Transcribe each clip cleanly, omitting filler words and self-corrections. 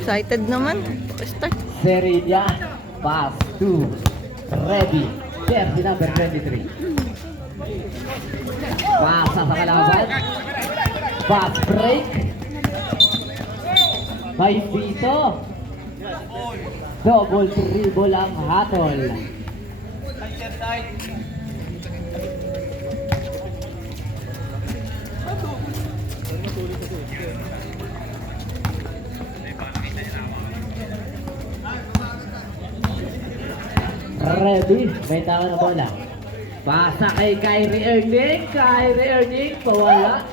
Excited naman. Start. Serilla, pass to Ready, jersey number 23. Pasa sa kalaban. Pass break. By Vito. Double dribble ang hatol. Ready, may tama na bola. Pasa kay Kyrie Irving. Kyrie Irving, pawala.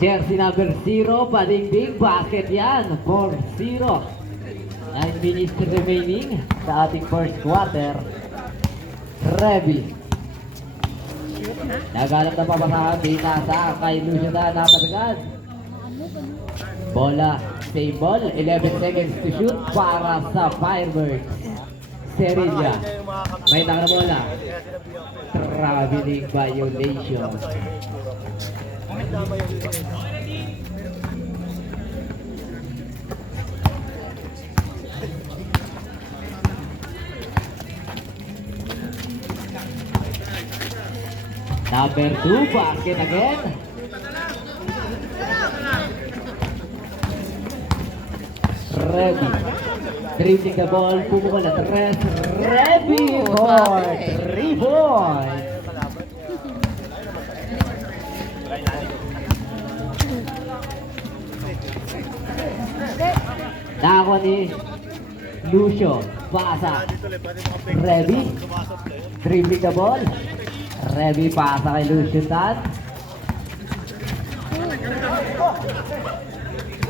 Jersey number 0, padingding, basket yan. 4-0. 9 minutes remaining sa ating first quarter. Ready. Naganap na papasahan, di nasa kay Lucio na natagad. Bola, same ball, 11 seconds to shoot para sa Firebirds. Serilla, may tanga na bola. Traveling violation. Number 2, basket again. Ready. Dribbling the ball, pumukul at rest. Ready for 3 points. Nakakuha ni Lucio. Pasa. Ready. Dribbling the ball. Ready, pasa kay Lucio Tan.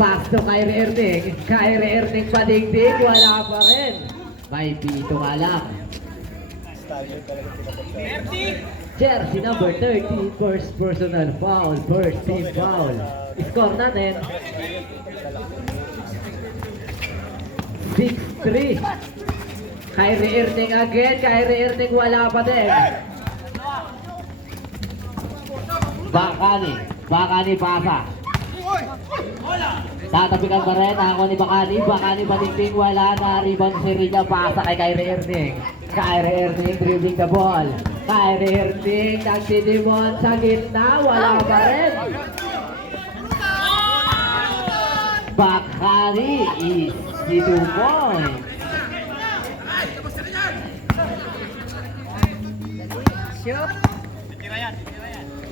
Pass to Kyrie Irving. Kyrie Irving padingding. Wala pa rin. May pito nga lang. Jersey number 30. First personal foul. First team foul. Score natin. 6-3. Kyrie Irving again. Kyrie Irving wala pa din. Bakani pasa. Tatapikan pa rin ako ni Bakani patingting, wala na. Rebound si Serilla, pasa kay Kyrie Irving. Kyrie Irving dribbling the ball. Kyrie Irving nagtidimon sa gitna, wala pa rin. Bakani is 2 points. Shoot.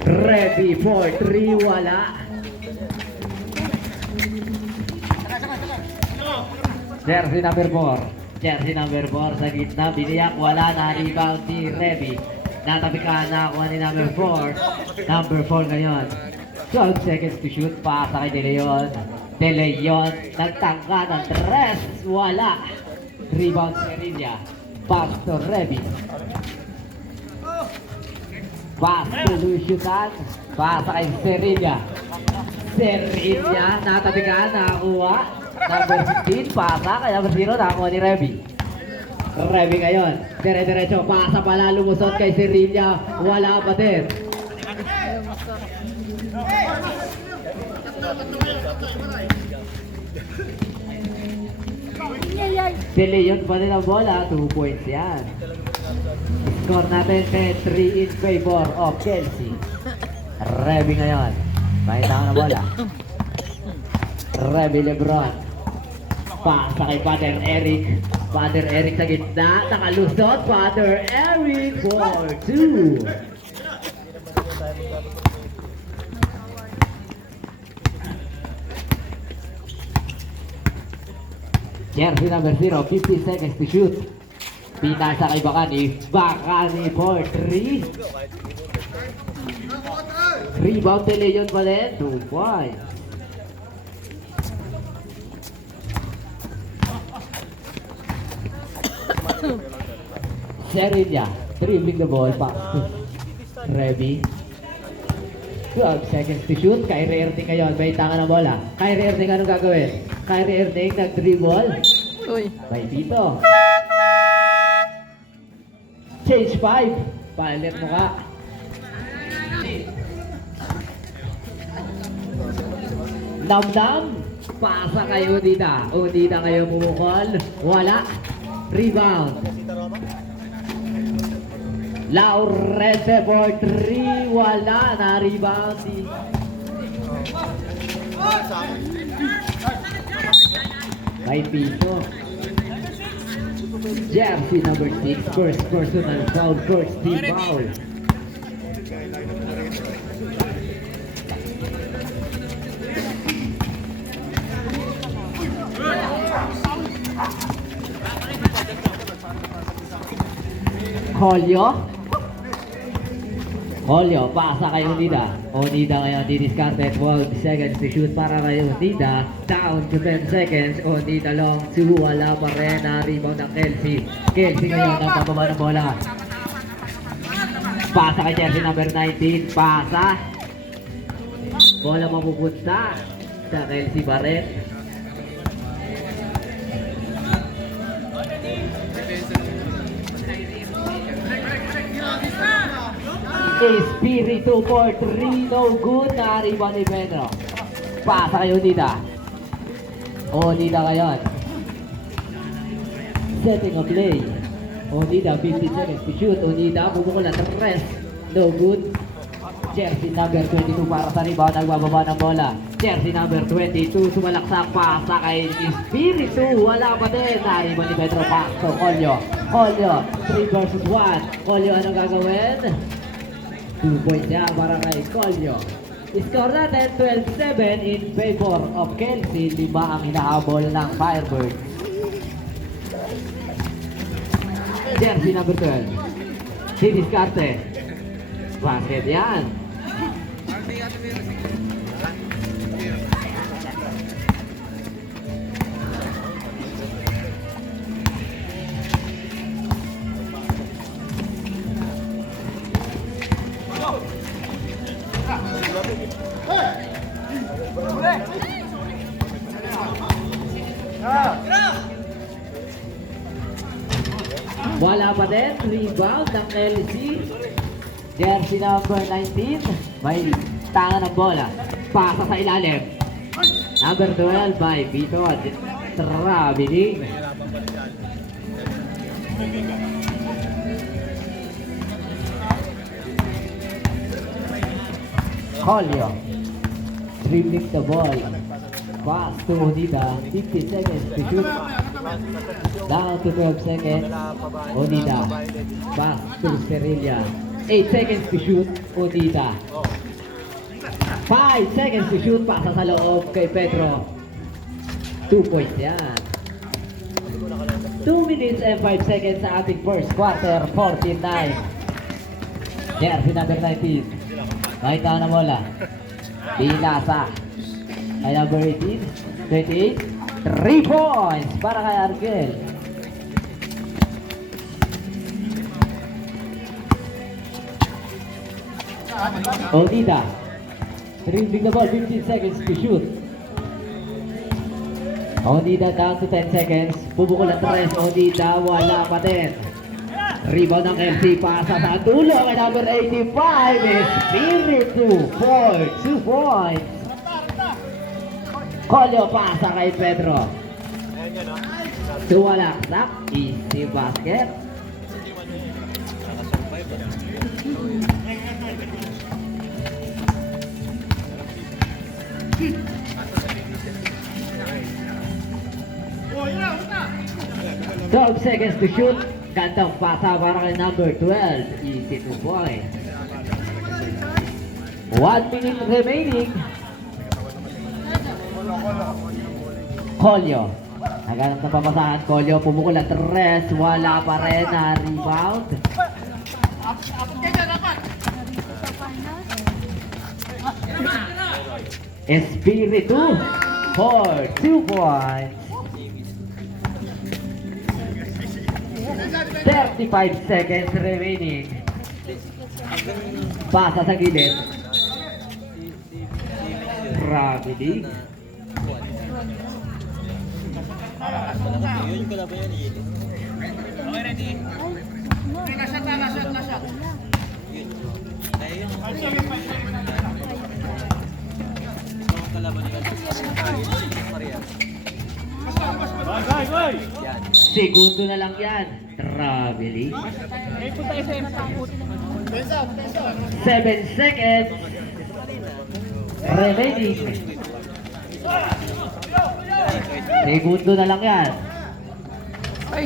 Ready for 3, wala. Jersey number 4. Jersey number 4 sa gitna. Biniyak, wala na. Rebound si Revi. Natapikan na ako ni number 4. Number 4 ngayon. 12 seconds to shoot. Pasa kay De Leon. De Leon. Nagtangka ng 3. Wala. Rebound si Serilla. Pass to Revi. Pass to Lucio Tan. Pasa kay Serilla. Serilla. Natapikan. Nakakuha. Number 16, pasa kay number 0, nakakuha ni Revi. Revi ngayon, dire-diretso, pasa pala, lumusot kay Serilla, wala pa din. De Leon pa rin ang bola, 2 points yan. Score natin 10-3 in favor of Chelsea. Revi ngayon, may tama na bola. Revi Lebron. Pasa kay Father Eric. Father Eric sa gitna. Nakalusot. Father Eric for 2. Jersey number 0. 50 seconds to shoot. Pinasa kay Bakani. Bakani for 3. Rebound De Leon pa din. 2 points. Serilla, dribbling the ball, pass to Revi. 12 seconds to shoot. Kyrie Irving ngayon, may tanga ng bola. Kyrie Irving, anong gagawin? Kyrie Irving, nag-dribble. Uy. May dito. Change 5. Palit mo ka. Namnam. Pasa kay Unida. Unida kayo bumukol. Wala. Rebound. Laurente for 3. Wala na rebound. Kay Pito. Jersey number 6. First personal foul. First team foul. Kolyo, pasa kay Unida. Unida ngayon didiscarded. 12 seconds to shoot para kay Unida. Down to 10 seconds. Unida long 2. Wala pa rin. Na-rebound ng Kelsey. Kelsey ngayon ang pababa ng bola. Pasa kay jersey number 19. Pasa. Bola mapupunta sa Kelsey pa rin. Espiritu for 3, no good. Na-rebound ni Pedro. Pasa kay Unida. Unida ngayon. Setting a play. Unida, 50 seconds to shoot. Unida, bubukol at rest. No good. Jersey number 22 para sa rebound. Nagbababa ng bola. Jersey number 22, sumalaksak. Pasa kay Espiritu. Wala pa din. Na-rebound ni Pedro. Paso, Kolyo. Kolyo, 3 versus 1. Kolyo, anong gagawin? 2 points niya para kay Kolyo. Score natin 12-7 in favor of Kelsey. 5 ang hinahabol ng Firebird. Jersey number 12. Didiskarte. Basket yan. Wala pa din. Rebound ng Kelsey. Jersey number 19. May tangan ng bola. Pasa sa ilalim. Number 12 by Vito. Traveling. Kolyo. Dribbling the ball. Pass to Unida. 50 seconds to shoot. Down to 12 seconds. Unida. Pass to Sterilla. 8 seconds to shoot. Unida. 5 seconds to shoot. Pasa sa loob kay Pedro. 2 points yan. 2 minutes and 5 seconds sa ating first quarter. 14-9. Jersey number 19. Nakita na bola. Binasa. Ay number 18. 28. 3 points para kay Argel. Unida. Dribbling the ball. 15 seconds to shoot. Unida down to 10 seconds. Bubukol ang 3. Unida. Wala pa din. Rebound ng Kelsey. Pasa sa dulo kay number 85. Espiritu for 2 points. Kolyo pasa kay Pedro. Suwalaksak. Easy basket. Twelve seconds to shoot. Gandang pasa para kay number 12. Easy 2 points. 1 minute remaining. Kolyo. Naganap na pamasahan. Kolyo pumukul at rest. Wala pa rin na rebound. Espiritu for 2 points. 35 seconds remaining. Pasa sa gilid. Traveling. Yun yung kalaban yan eh. Okay, ready? Lasat na, lasat. Yun. Ayun. Ang kalaban nila. Segundo na lang yan. Traveling. 7 seconds remaining. Segundo na lang yan. Ay,